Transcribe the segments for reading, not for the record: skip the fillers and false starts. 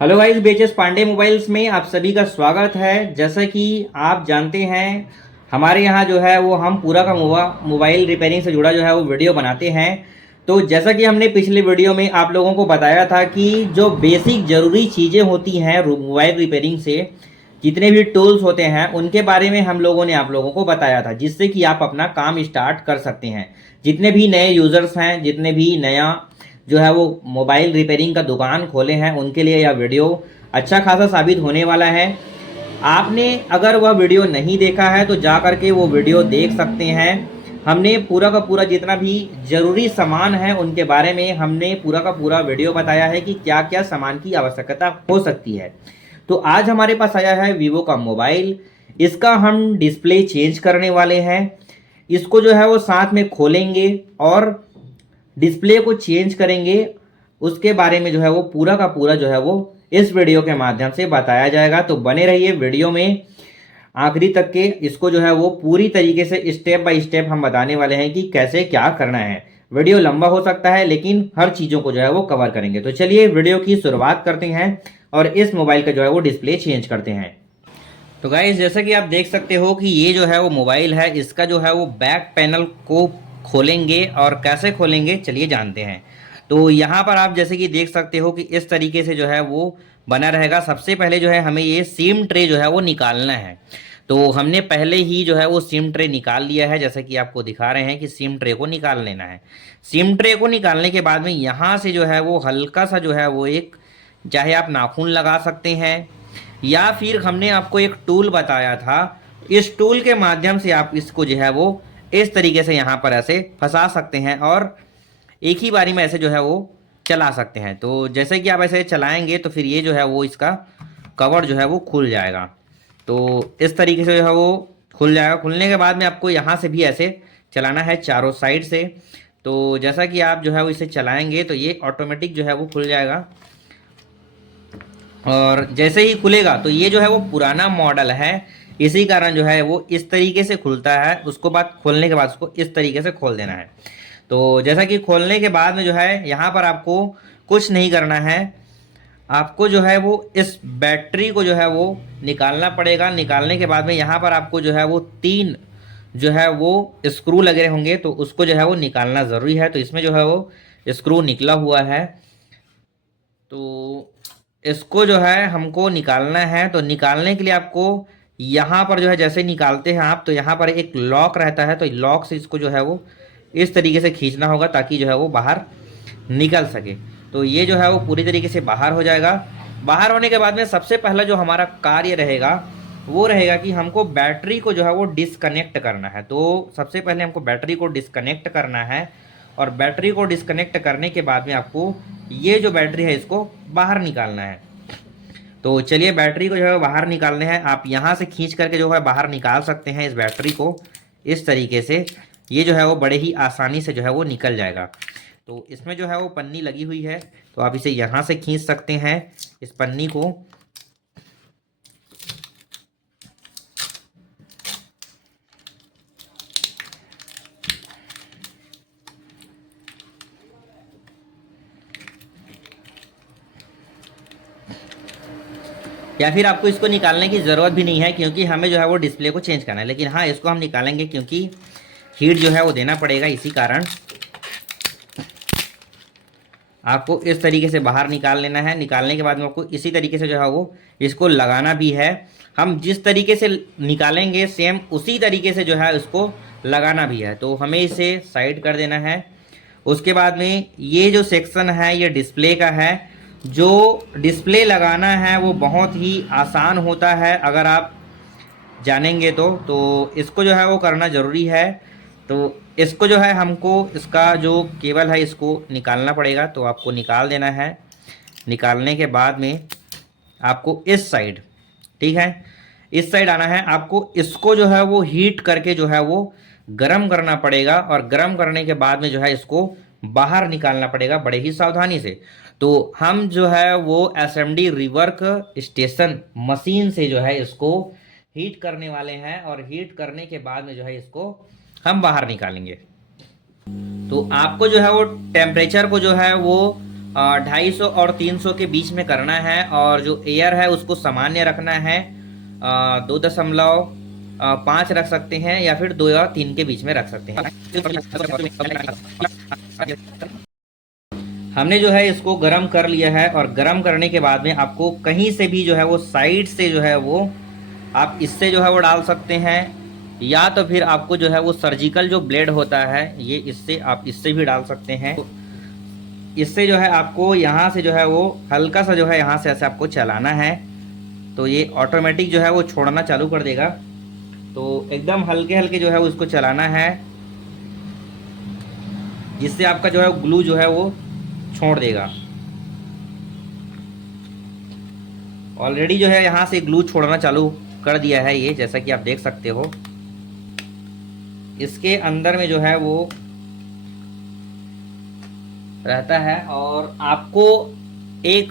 Hello guys, बेचेस Pandey mobiles में आप सभी का स्वागत है। जैसा कि आप जानते हैं, हमारे यहाँ जो है वो हम पूरा का मोबाइल रिपेयरिंग से जुड़ा जो है वो वीडियो बनाते हैं। तो जैसा कि हमने पिछले वीडियो में आप लोगों को बताया था कि जो बेसिक ज़रूरी चीज़ें होती हैं मोबाइल रिपेयरिंग से, जितने भी टूल्स होते हैं उनके बारे में हम लोगों ने आप लोगों को बताया था, जिससे कि आप अपना काम स्टार्ट कर सकते हैं। जितने भी नए यूज़र्स हैं, जितने भी नया जो है वो मोबाइल रिपेयरिंग का दुकान खोले हैं, उनके लिए यह वीडियो अच्छा खासा साबित होने वाला है। आपने अगर वह वीडियो नहीं देखा है तो जा करके वो वीडियो देख सकते हैं। हमने पूरा का पूरा जितना भी ज़रूरी सामान है उनके बारे में हमने पूरा का पूरा वीडियो बताया है कि क्या क्या सामान की आवश्यकता हो सकती है। तो आज हमारे पास आया है वीवो का मोबाइल। इसका हम डिस्प्ले चेंज करने वाले हैं। इसको जो है वो साथ में खोलेंगे और डिस्प्ले को चेंज करेंगे। उसके बारे में जो है वो पूरा का पूरा जो है वो इस वीडियो के माध्यम से बताया जाएगा। तो बने रहिए वीडियो में आखिरी तक के। इसको जो है वो पूरी तरीके से स्टेप बाय स्टेप हम बताने वाले हैं कि कैसे क्या करना है। वीडियो लंबा हो सकता है लेकिन हर चीज़ों को जो है वो कवर करेंगे। तो चलिए वीडियो की शुरुआत करते हैं और इस मोबाइल का जो है वो डिस्प्ले चेंज करते हैं। तो गाइस, जैसा कि आप देख सकते हो कि ये जो है वो मोबाइल है, इसका जो है वो बैक पैनल को खोलेंगे और कैसे खोलेंगे चलिए जानते हैं। तो यहाँ पर आप जैसे कि देख सकते हो कि इस तरीके से जो है वो बना रहेगा। सबसे पहले जो है हमें ये सिम ट्रे जो है वो निकालना है। तो हमने पहले ही जो है वो सिम ट्रे निकाल लिया है, जैसे कि आपको दिखा रहे हैं कि सिम ट्रे को निकाल लेना है। सिम ट्रे को निकालने के बाद में यहाँ से जो है वो हल्का सा जो है वो एक, चाहे आप नाखून लगा सकते हैं या फिर हमने आपको एक टूल बताया था, इस टूल के माध्यम से आप इसको जो है वो इस तरीके से यहाँ पर ऐसे फंसा सकते हैं और एक ही बारी में ऐसे जो है वो चला सकते हैं। तो जैसे कि आप ऐसे चलाएंगे तो फिर ये जो है वो इसका कवर जो है वो खुल जाएगा। तो इस तरीके से जो है वो खुल जाएगा। खुलने के बाद में आपको यहाँ से भी ऐसे चलाना है चारों साइड से। तो जैसा कि आप जो है वो इसे चलाएंगे तो ये ऑटोमेटिक जो है वो खुल जाएगा। और जैसे ही खुलेगा तो ये जो है वो पुराना मॉडल है, इसी कारण जो है वो इस तरीके से खुलता है। उसको बाद खोलने के बाद उसको इस तरीके से खोल देना है। तो जैसा कि खोलने के बाद में जो है यहाँ पर आपको कुछ नहीं करना है। आपको जो है वो इस बैटरी को जो है वो निकालना पड़ेगा। निकालने के बाद में यहाँ पर आपको जो है वो तीन जो है वो स्क्रू लगे होंगे, तो उसको जो है वो निकालना ज़रूरी है। तो इसमें जो है वो स्क्रू निकला हुआ है, तो इसको जो है हमको निकालना है। तो निकालने के लिए आपको यहाँ पर जो है जैसे निकालते हैं आप, तो यहाँ पर एक लॉक रहता है, तो लॉक से इसको जो है वो इस तरीके से खींचना होगा ताकि जो है वो बाहर निकल सके। तो ये जो है वो पूरी तरीके से बाहर हो जाएगा। बाहर होने के बाद में सबसे पहला जो हमारा कार्य रहेगा वो रहेगा कि हमको बैटरी को जो है वो डिस्कनेक्ट करना है। तो सबसे पहले हमको बैटरी को डिस्कनेक्ट करना है और बैटरी को डिस्कनेक्ट करने के बाद में आपको ये जो बैटरी है इसको बाहर निकालना है। तो चलिए बैटरी को जो है बाहर निकालने हैं। आप यहाँ से खींच करके जो है बाहर निकाल सकते हैं इस बैटरी को इस तरीके से। ये जो है वो बड़े ही आसानी से जो है वो निकल जाएगा। तो इसमें जो है वो पन्नी लगी हुई है, तो आप इसे यहाँ से खींच सकते हैं इस पन्नी को। या फिर आपको इसको निकालने की ज़रूरत भी नहीं है, क्योंकि हमें जो है वो डिस्प्ले को चेंज करना है। लेकिन हाँ, इसको हम निकालेंगे क्योंकि हीट जो है वो देना पड़ेगा, इसी कारण आपको इस तरीके से बाहर निकाल लेना है। निकालने के बाद में आपको इसी तरीके से जो है वो इसको लगाना भी है। हम जिस तरीके से निकालेंगे सेम उसी तरीके से जो है इसको लगाना भी है। तो हमें इसे साइड कर देना है। उसके बाद में ये जो सेक्शन है ये डिस्प्ले का है। जो डिस्प्ले लगाना है वो बहुत ही आसान होता है अगर आप जानेंगे तो इसको जो है वो करना ज़रूरी है। तो इसको जो है हमको इसका जो केबल है इसको निकालना पड़ेगा, तो आपको निकाल देना है। निकालने के बाद में आपको इस साइड, ठीक है, इस साइड आना है। आपको इसको जो है वो हीट करके जो है वो गरम करना पड़ेगा और गरम करने के बाद में जो है इसको बाहर निकालना पड़ेगा बड़े ही सावधानी से। तो हम जो है वो एसएमडी रिवर्क स्टेशन मशीन से जो है इसको हीट करने वाले हैं और हीट करने के बाद में जो है इसको हम बाहर निकालेंगे। तो आपको जो है वो टेम्परेचर को जो है वो 250 और 300 के बीच में करना है, और जो एयर है उसको सामान्य रखना है। 2.5 रख सकते हैं, या फिर 2 या 3 के बीच में रख सकते हैं। हमने जो है इसको गर्म कर लिया है, और गर्म करने के बाद में आपको कहीं से भी जो है वो साइड से जो है वो आप इससे जो है वो डाल सकते हैं, या तो फिर आपको जो है वो सर्जिकल जो ब्लेड होता है ये इससे आप इससे भी डाल सकते हैं। इससे जो है आपको यहाँ से जो है वो हल्का सा जो है यहाँ से ऐसे आपको चलाना है, तो ये ऑटोमेटिक जो है वो छोड़ना चालू कर देगा। तो एकदम हल्के हल्के जो है उसको चलाना है, जिससे आपका जो है ग्लू जो है वो छोड़ देगा। ऑलरेडी जो है यहाँ से ग्लू छोड़ना चालू कर दिया है ये, जैसा कि आप देख सकते हो। इसके अंदर में जो है वो रहता है। और आपको एक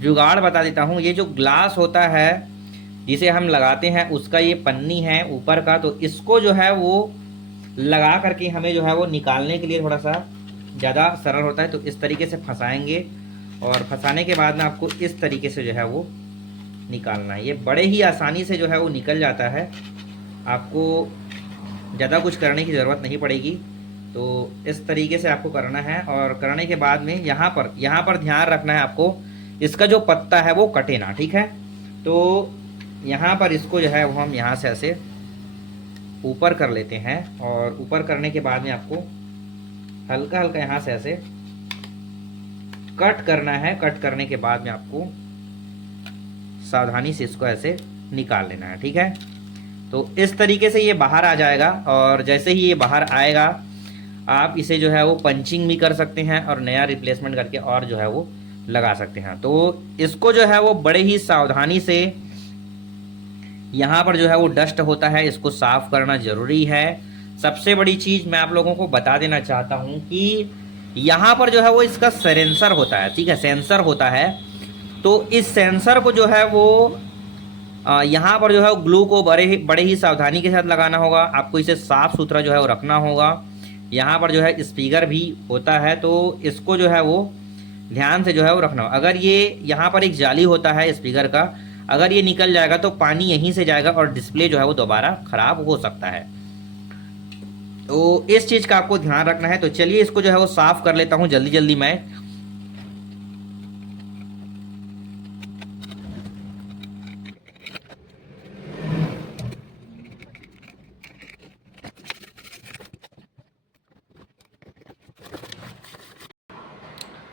जुगाड़ बता देता हूँ, ये जो ग्लास होता है जिसे हम लगाते हैं उसका ये पन्नी है ऊपर का, तो इसको जो है वो लगा करके हमें जो है वो निकालने के लिए थोड़ा सा ज़्यादा सरल होता है। तो इस तरीके से फंसाएंगे, और फंसाने के बाद में आपको इस तरीके से जो है वो निकालना है। ये बड़े ही आसानी से जो है वो निकल जाता है, आपको ज़्यादा कुछ करने की ज़रूरत नहीं पड़ेगी। तो इस तरीके से आपको करना है, और करने के बाद में यहाँ पर ध्यान रखना है आपको, इसका जो पत्ता है वो कटे ना, ठीक है। तो यहाँ पर इसको जो है वो हम यहाँ से ऐसे ऊपर कर लेते हैं, और ऊपर करने के बाद में आपको हल्का हल्का यहाँ से ऐसे कट करना है। कट करने के बाद में आपको सावधानी से इसको ऐसे निकाल लेना है, ठीक है। तो इस तरीके से ये बाहर आ जाएगा, और जैसे ही ये बाहर आएगा आप इसे जो है वो पंचिंग भी कर सकते हैं, और नया रिप्लेसमेंट करके और जो है वो लगा सकते हैं। तो इसको जो है वो बड़े ही सावधानी से, यहाँ पर जो है वो डस्ट होता है, इसको साफ करना जरूरी है। सबसे बड़ी चीज मैं आप लोगों को बता देना चाहता हूँ कि यहाँ पर जो है वो इसका सेंसर होता है, ठीक है, सेंसर होता है। तो इस सेंसर को जो है वो यहाँ पर जो है ग्लू को बड़े ही सावधानी के साथ लगाना होगा। आपको इसे साफ सुथरा जो है वो रखना होगा। यहाँ पर जो है स्पीकर भी होता है, तो इसको जो है वो ध्यान से जो है वो रखना होगा। अगर ये यहाँ पर एक जाली होता है स्पीकर का, अगर ये निकल जाएगा तो पानी यहीं से जाएगा और डिस्प्ले जो है वो दोबारा खराब हो सकता है। तो इस चीज का आपको ध्यान रखना है। तो चलिए इसको जो है वो साफ कर लेता हूँ जल्दी जल्दी मैं।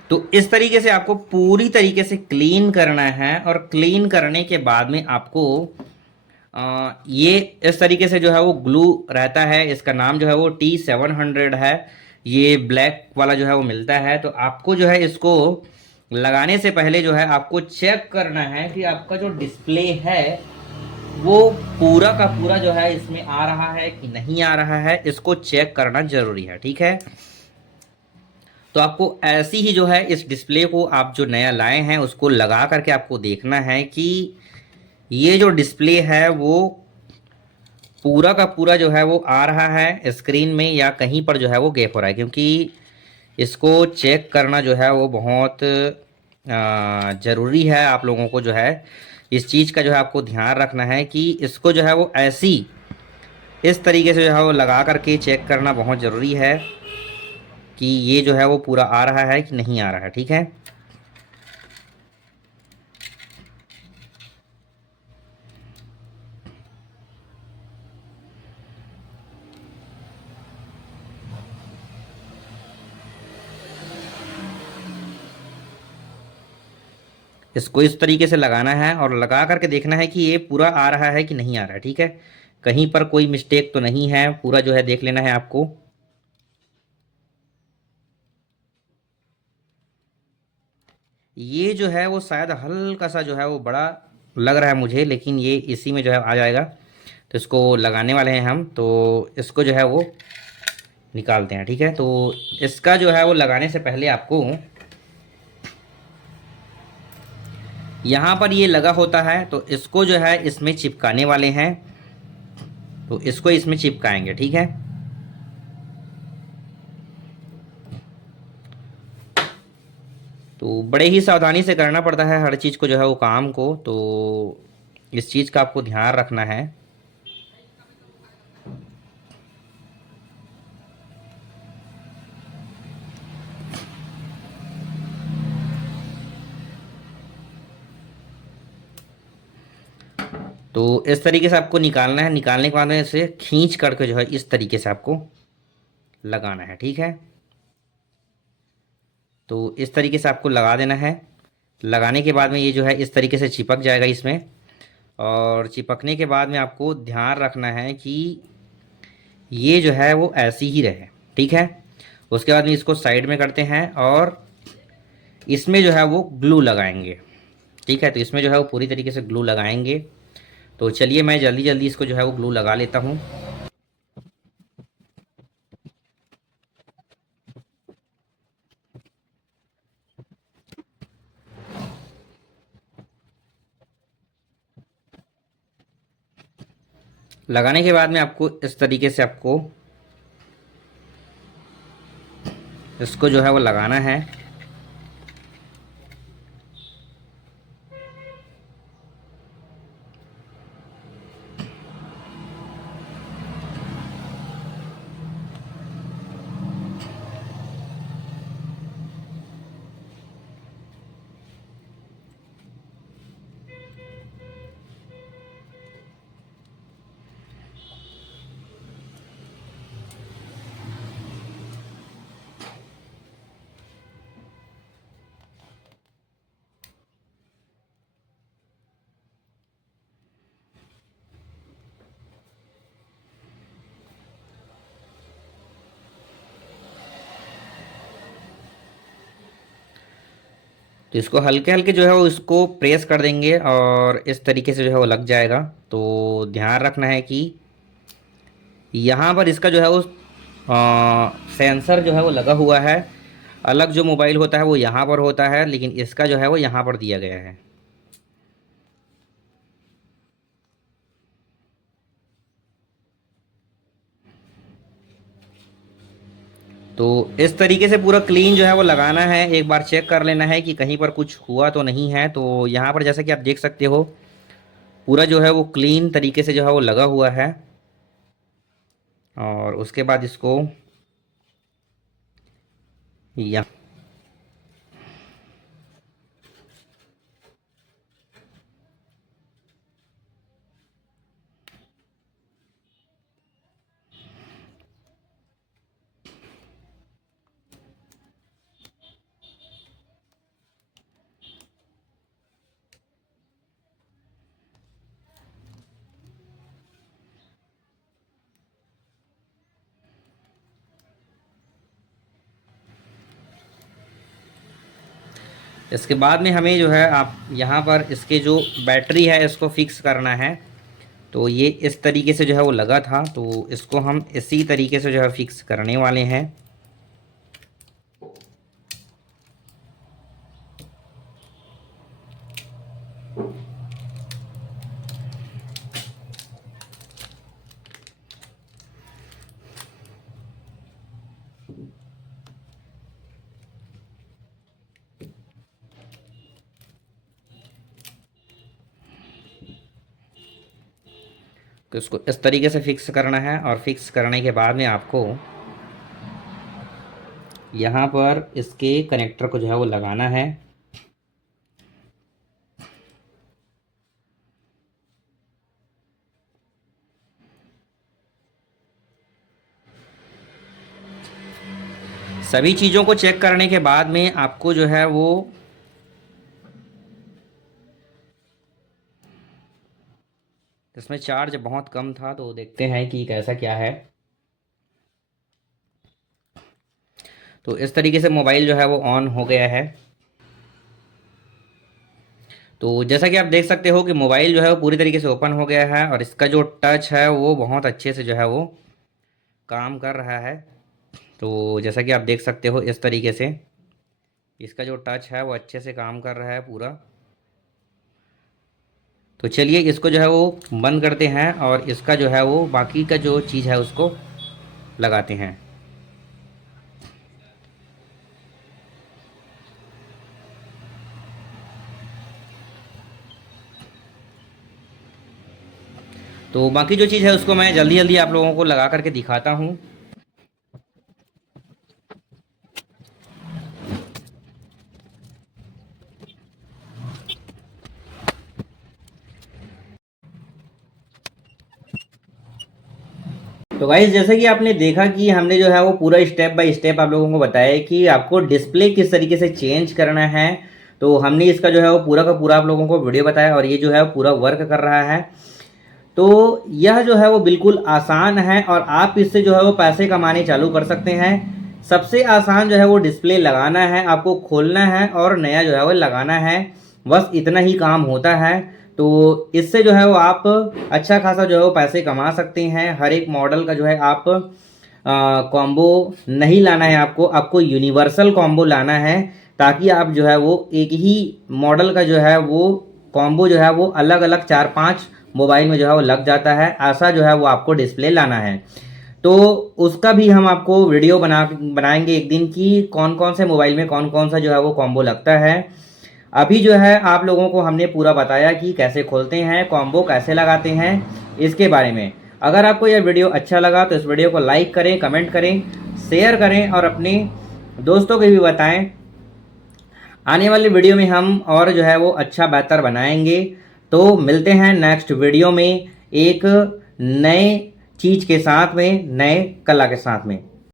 तो इस तरीके से आपको पूरी तरीके से क्लीन करना है, और क्लीन करने के बाद में आपको ये इस तरीके से जो है वो ग्लू रहता है। इसका नाम जो है वो T700 है। ये ब्लैक वाला जो है वो मिलता है। तो आपको जो है इसको लगाने से पहले जो है आपको चेक करना है कि आपका जो डिस्प्ले है वो पूरा का पूरा जो है इसमें आ रहा है कि नहीं आ रहा है, इसको चेक करना जरूरी है, ठीक है। तो आपको ऐसी ही जो है इस डिस्प्ले को आप जो नया लाए हैं उसको लगा करके आपको देखना है कि ये जो डिस्प्ले है वो पूरा का पूरा जो है वो आ रहा है स्क्रीन में, या कहीं पर जो है वो गैप हो रहा है। क्योंकि इसको चेक करना जो है वो बहुत ज़रूरी है। आप लोगों को जो है इस चीज़ का जो है आपको ध्यान रखना है कि इसको जो है वो ऐसी इस तरीके से जो है वो लगा करके चेक करना बहुत ज़रूरी है कि ये जो है वो पूरा आ रहा है कि नहीं आ रहा है, ठीक है। इसको इस तरीके से लगाना है, और लगा करके देखना है कि ये पूरा आ रहा है कि नहीं आ रहा है, ठीक है। कहीं पर कोई मिस्टेक तो नहीं है, पूरा जो है देख लेना है आपको। ये जो है वो शायद हल्का सा जो है वो बड़ा लग रहा है मुझे, लेकिन ये इसी में जो है आ जाएगा। तो इसको लगाने वाले हैं हम, तो इसको जो है वो निकालते हैं, ठीक है। तो इसका जो है वो लगाने से पहले आपको यहाँ पर ये लगा होता है, तो इसको जो है इसमें चिपकाने वाले हैं। तो इसको इसमें चिपकाएंगे, ठीक है। तो तो बड़े ही सावधानी से करना पड़ता है हर चीज़ को जो है वो काम को, तो इस चीज़ का आपको ध्यान रखना है। तो इस तरीके से आपको निकालना है। निकालने के बाद में इसे खींच करके जो है इस तरीके से आपको लगाना है, ठीक है। तो इस तरीके से आपको लगा देना है। लगाने के बाद में ये जो है इस तरीके से चिपक जाएगा इसमें। और चिपकने के बाद में आपको ध्यान रखना है कि ये जो है वो ऐसी ही रहे, ठीक है। उसके बाद में इसको साइड में करते हैं और इसमें जो है वो ग्लू लगाएंगे, ठीक है। तो इसमें जो है वो पूरी तरीके से ग्लू लगाएंगे। तो चलिए मैं जल्दी जल्दी इसको जो है वो ग्लू लगा लेता हूँ। लगाने के बाद में आपको इस तरीके से आपको इसको जो है वो लगाना है। तो इसको हल्के हल्के जो है वो इसको प्रेस कर देंगे और इस तरीके से जो है वो लग जाएगा। तो ध्यान रखना है कि यहाँ पर इसका जो है वो सेंसर जो है वो लगा हुआ है। अलग जो मोबाइल होता है वो यहाँ पर होता है, लेकिन इसका जो है वो यहाँ पर दिया गया है। तो इस तरीके से पूरा क्लीन जो है वो लगाना है। एक बार चेक कर लेना है कि कहीं पर कुछ हुआ तो नहीं है। तो यहाँ पर जैसा कि आप देख सकते हो पूरा जो है वो क्लीन तरीके से जो है वो लगा हुआ है। और उसके बाद इसको यहाँ इसके बाद में हमें जो है आप यहाँ पर इसके जो बैटरी है इसको फिक्स करना है। तो ये इस तरीके से जो है वो लगा था, तो इसको हम इसी तरीके से जो है फिक्स करने वाले हैं। तो इसको इस तरीके से फिक्स करना है और फिक्स करने के बाद में आपको यहाँ पर इसके कनेक्टर को जो है वो लगाना है। सभी चीज़ों को चेक करने के बाद में आपको जो है वो इसमें चार्ज बहुत कम था, तो देखते हैं कि कैसा क्या है। तो इस तरीके से मोबाइल जो है वो ऑन हो गया है। तो जैसा कि आप देख सकते हो कि मोबाइल जो है वो पूरी तरीके से ओपन हो गया है और इसका जो टच है वो बहुत अच्छे से जो है वो काम कर रहा है। तो जैसा कि आप देख सकते हो इस तरीके से इसका जो टच है वो अच्छे से काम कर रहा है पूरा। तो चलिए इसको जो है वो बंद करते हैं और इसका जो है वो बाकी का जो चीज़ है उसको लगाते हैं। तो बाकी जो चीज़ है उसको मैं जल्दी जल्दी आप लोगों को लगा करके दिखाता हूँ। तो गाइस जैसे कि आपने देखा कि हमने जो है वो पूरा स्टेप बाय स्टेप आप लोगों को बताया है कि आपको डिस्प्ले किस तरीके से चेंज करना है। तो हमने इसका जो है वो पूरा का पूरा आप लोगों को वीडियो बताया और ये जो है वो पूरा वर्क कर रहा है। तो यह जो है वो बिल्कुल आसान है और आप इससे जो है वो पैसे कमाने चालू कर सकते हैं। सबसे आसान जो है वो डिस्प्ले लगाना है, आपको खोलना है और नया जो है वो लगाना है, बस इतना ही काम होता है। तो इससे जो है वो आप अच्छा खासा जो है वो पैसे कमा सकते हैं। हर एक मॉडल का जो है आप कॉम्बो नहीं लाना है, आपको आपको यूनिवर्सल कॉम्बो लाना है, ताकि आप जो है वो एक ही मॉडल का जो है वो कॉम्बो जो है वो अलग अलग 4-5 मोबाइल में जो है वो लग जाता है। ऐसा जो है वो आपको डिस्प्ले लाना है। तो उसका भी हम आपको वीडियो बनाएंगे एक दिन कि कौन कौन से मोबाइल में कौन कौन सा जो है वो कॉम्बो लगता है। अभी जो है आप लोगों को हमने पूरा बताया कि कैसे खोलते हैं, कॉम्बो कैसे लगाते हैं, इसके बारे में। अगर आपको यह वीडियो अच्छा लगा तो इस वीडियो को लाइक करें, कमेंट करें, शेयर करें और अपने दोस्तों को भी बताएं। आने वाली वीडियो में हम और जो है वो अच्छा बेहतर बनाएंगे। तो मिलते हैं नेक्स्ट वीडियो में एक नए चीज़ के साथ में, नए कला के साथ में।